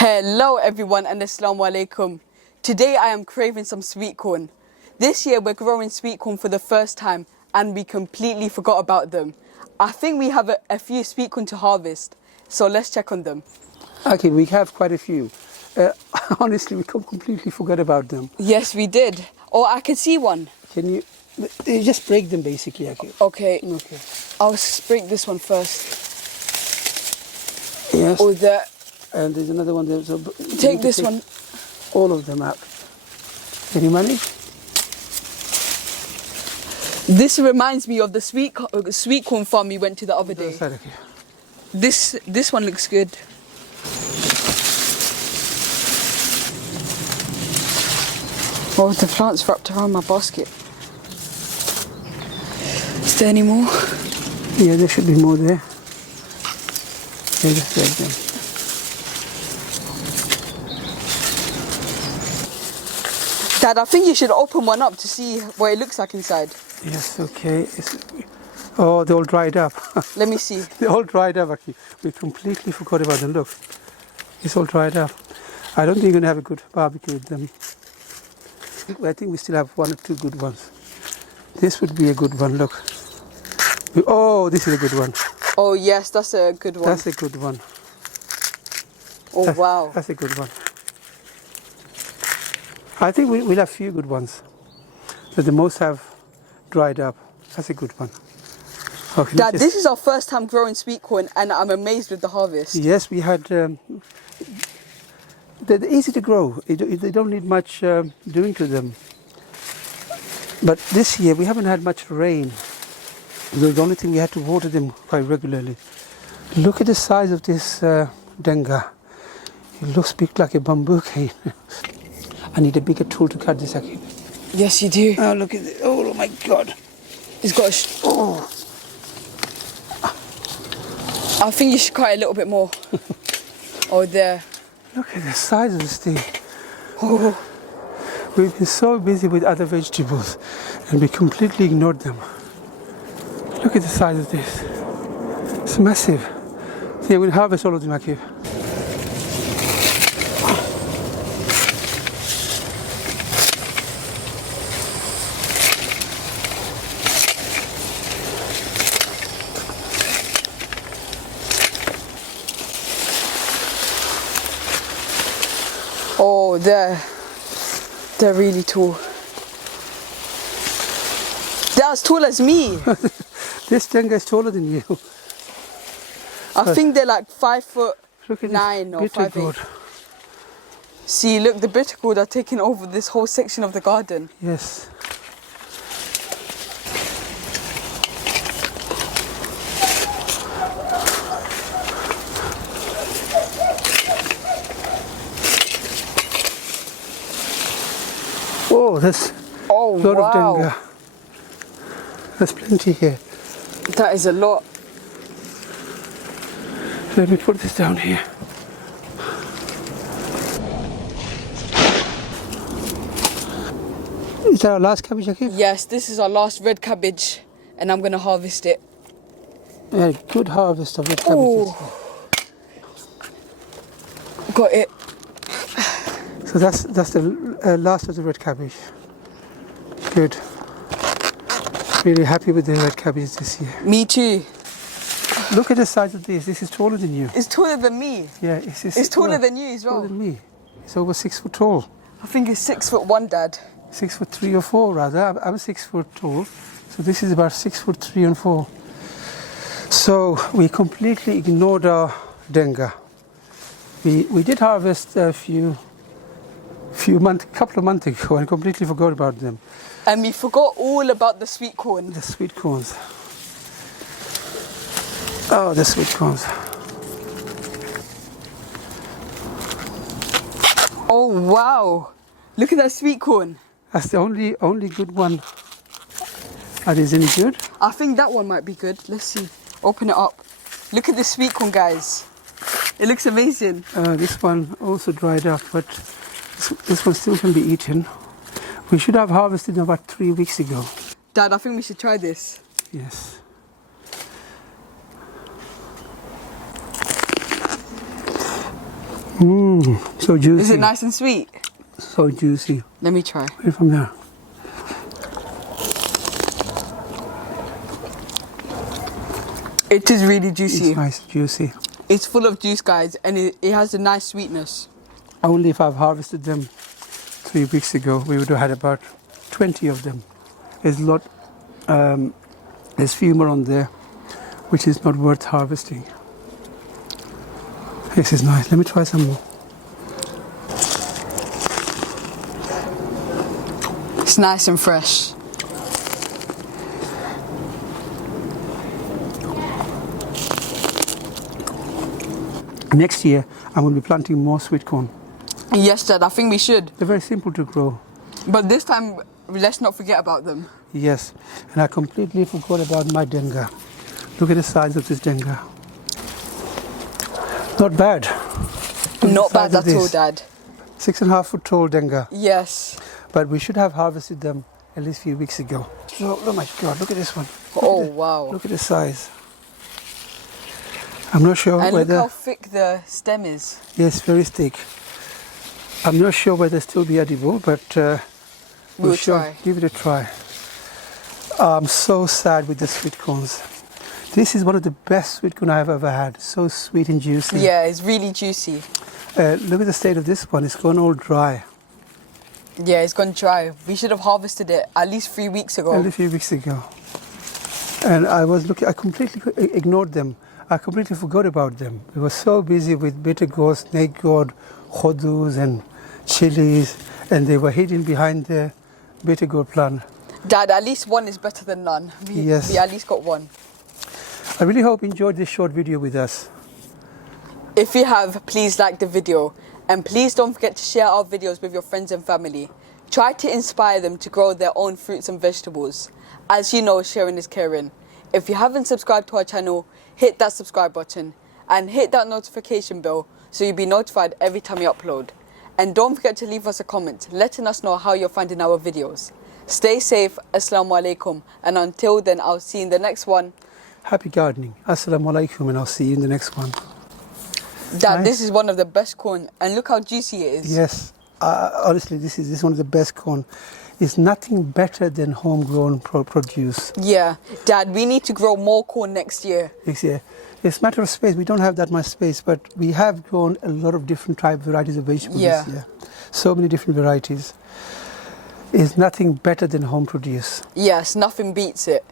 Hello everyone and assalamu alaikum. Today I am craving some sweet corn. This year we're growing sweet corn for the first time and we completely forgot about them. I think we have a few sweet corn to harvest, so let's check on them. Okay, we have quite a few. Honestly, we completely forgot about them. Yes, we did. Oh, I can see one. Can you just break them basically? Okay. Okay. Okay. I'll break this one first. Yes. Oh, there. And there's another one there. So Take this one. All of them out. Can you manage? This reminds me of the sweet corn farm we went to the other day. Okay. This one looks good. Oh, the plant's wrapped around my basket. Is there any more? Yeah, there should be more there. Yeah, just break them. Dad, I think you should open one up to see what it looks like inside. Yes, okay. Oh, they're all dried up. Let me see. They're all dried up, actually. We completely forgot about them. Look, it's all dried up. I don't think you're going to have a good barbecue with them. I think we still have one or two good ones. This would be a good one, look. Oh, this is a good one. Oh yes, that's a good one. That's a good one. Oh wow. That's a good one. I think we'll have a few good ones. But the most have dried up. That's a good one. Okay, Dad, this is our first time growing sweet corn and I'm amazed with the harvest. Yes, we had... they're easy to grow. They don't need much doing to them. But this year we haven't had much rain. The only thing we had to water them quite regularly. Look at the size of this Denga. It looks big like a bamboo cane. I need a bigger tool to cut this again. Yes, you do. Oh, look at this. Oh my God. It's got Oh. I think you should cut it a little bit more. Oh, there. Look at the size of this thing. Oh. We've been so busy with other vegetables and we completely ignored them. Look at the size of this. It's massive. See, I'm going to harvest all of them, Akif. Oh, they're really tall. They're as tall as me. This Denga is taller than you. I think they're like 5'9" or bitter 5'8". gourd. See, look, the bitter gourd are taking over this whole section of the garden. Yes. Oh, that's a lot of Denga. There's plenty here. That is a lot. Let me put this down here. Is that our last cabbage, Akif? Yes, this is our last red cabbage and I'm going to harvest it. We had a good harvest of red cabbages. Got it. So that's the last of the red cabbage. Good. Really happy with the red cabbage this year. Me too. Look at the size of this. This is taller than you. It's taller than me. Yeah, it's taller than you as well. Taller than me. It's over 6 foot tall. I think it's 6'1", Dad. 6'3" or 4" rather. I'm 6 foot tall. So this is about 6'3" and 4". So we completely ignored our Denga. We did harvest a couple of months ago and completely forgot about them. And we forgot all about the sweet corn. The sweet corns. Oh, the sweet corns. Oh wow! Look at that sweet corn. That's the only good one. Are these any good? I think that one might be good. Let's see. Open it up. Look at this sweet corn, guys. It looks amazing. This one also dried up, but this one still can be eaten. We should have harvested about 3 weeks ago. Dad, I think we should try this. Yes. So juicy. Is it nice and sweet? So juicy. Let me try. Right from there. It is really juicy. It's nice, juicy. It's full of juice, guys, and it has a nice sweetness. Only if I've harvested them 3 weeks ago, we would have had about 20 of them. There's a lot, there's few more on there, which is not worth harvesting. This is nice. Let me try some more. It's nice and fresh. Next year, I'm going to be planting more sweet corn. Yes, Dad, I think we should. They're very simple to grow. But this time, let's not forget about them. Yes, and I completely forgot about my Denga. Look at the size of this Denga. Not bad. Not bad at all, Dad. 6.5 foot tall Denga. Yes. But we should have harvested them at least a few weeks ago. So, oh my God, look at this one. Wow. Look at the size. I'm not sure and whether... look how thick the stem is. Yes, very thick. I'm not sure whether it'll still be edible, but We'll sure try. give it a try. I'm so sad with the sweet corns. This is one of the best sweet corn I've ever had. So sweet and juicy. Yeah, it's really juicy. Look at the state of this one. It's gone all dry. Yeah, it's gone dry. We should have harvested it at least 3 weeks ago. Only a few weeks ago. And I was looking, I completely ignored them. I completely forgot about them. We were so busy with bitter gourd, snake gourd, hodus and chilies, and they were hidden behind the bitter gourd plant. Dad, at least one is better than none. Yes. We at least got one. I really hope you enjoyed this short video with us. If you have, please like the video. And please don't forget to share our videos with your friends and family. Try to inspire them to grow their own fruits and vegetables. As you know, sharing is caring. If you haven't subscribed to our channel, hit that subscribe button and hit that notification bell so you'll be notified every time we upload. And don't forget to leave us a comment letting us know how you're finding our videos. Stay safe, Assalamu alaikum, and until then I'll see you in the next one. Happy gardening. Assalamu alaikum, and I'll see you in the next one. Dad, Nice. this is one of the best corn and look how juicy it is. Yes, honestly, this is one of the best corn. It's nothing better than homegrown produce. Yeah, Dad, we need to grow more corn next year. Next year. It's a matter of space. We don't have that much space, but we have grown a lot of different varieties of vegetables Yeah. this year. So many different varieties. It's nothing better than home produce. Yes, nothing beats it.